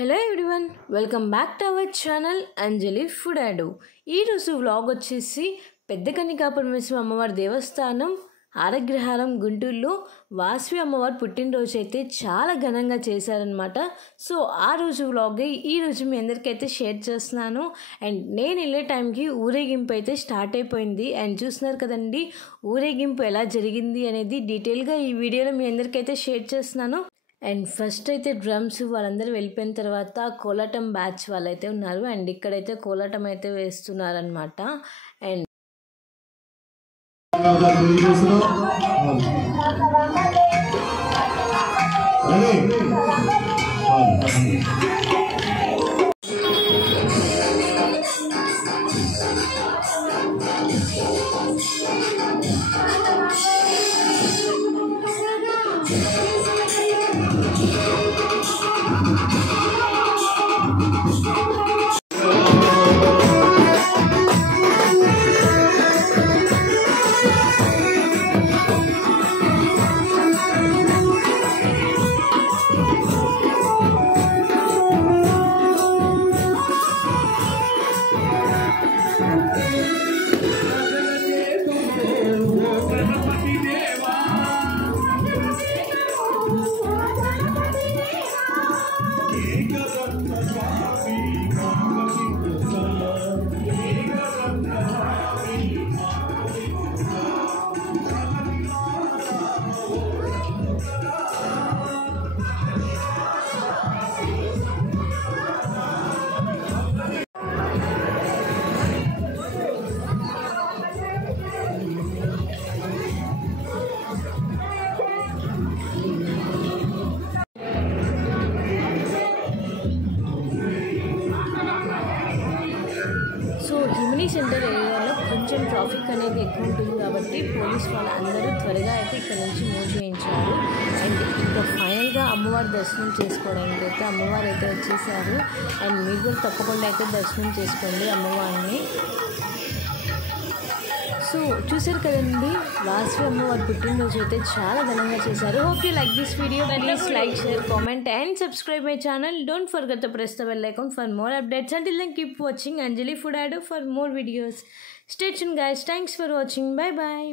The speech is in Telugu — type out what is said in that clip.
Hello everyone, welcome back to our channel Anjali food add. ఈరోజు వ్లాగ్ వచ్చేసి పెద్ద కన్నికాపరమేశ్వరి అమ్మవారి దేవస్థానం ఆరగ్రహారం గుంటూరులో వాసవి అమ్మవారి పుట్టినరోజు అయితే చాలా ఘనంగా చేశారనమాట. సో ఆ రోజు వ్లాగ్ ఈరోజు మీ అందరికైతే షేర్ చేస్తున్నాను. అండ్ నేను వెళ్ళే టైంకి ఊరేగింపు అయితే స్టార్ట్ అయిపోయింది. అండ్ చూస్తున్నారు కదండి ఊరేగింపు ఎలా జరిగింది అనేది డీటెయిల్గా ఈ వీడియోలో మీ అందరికైతే షేర్ చేస్తున్నాను. అండ్ ఫస్ట్ అయితే డ్రమ్స్ వాళ్ళందరూ వెళ్ళిపోయిన తర్వాత కోలాటం బ్యాచ్ వాళ్ళైతే ఉన్నారు. అండ్ ఇక్కడైతే కోలాటం అయితే వేస్తున్నారనమాట. అండ్ హిమినీ సెంటర్ ఏరియాలో కొంచెం ట్రాఫిక్ అనేది ఎక్కువ ఉంటుంది కాబట్టి పోలీస్ వాళ్ళందరూ త్వరగా అయితే ఇక్కడ నుంచి మూవ్ చేయించారు. అండ్ ఇంకా ఫైనల్గా అమ్మవారి దర్శనం చేసుకోవడానికి అయితే అమ్మవారు అయితే వచ్చేసారు. అండ్ మీరు కూడా తప్పకుండా అయితే దర్శనం చేసుకోండి అమ్మవారిని. సో చూసారు కదండి వాసవి అమ్మవారి పుట్టినరోజు అయితే చాలా ఘనంగా చేశారు. Hope you like this video. Please like, share, comment and subscribe my channel. Don't forget to press the bell icon for more updates. Until then, keep watching Anjali Food Ad for more videos. Stay tuned guys. Thanks for watching. Bye bye.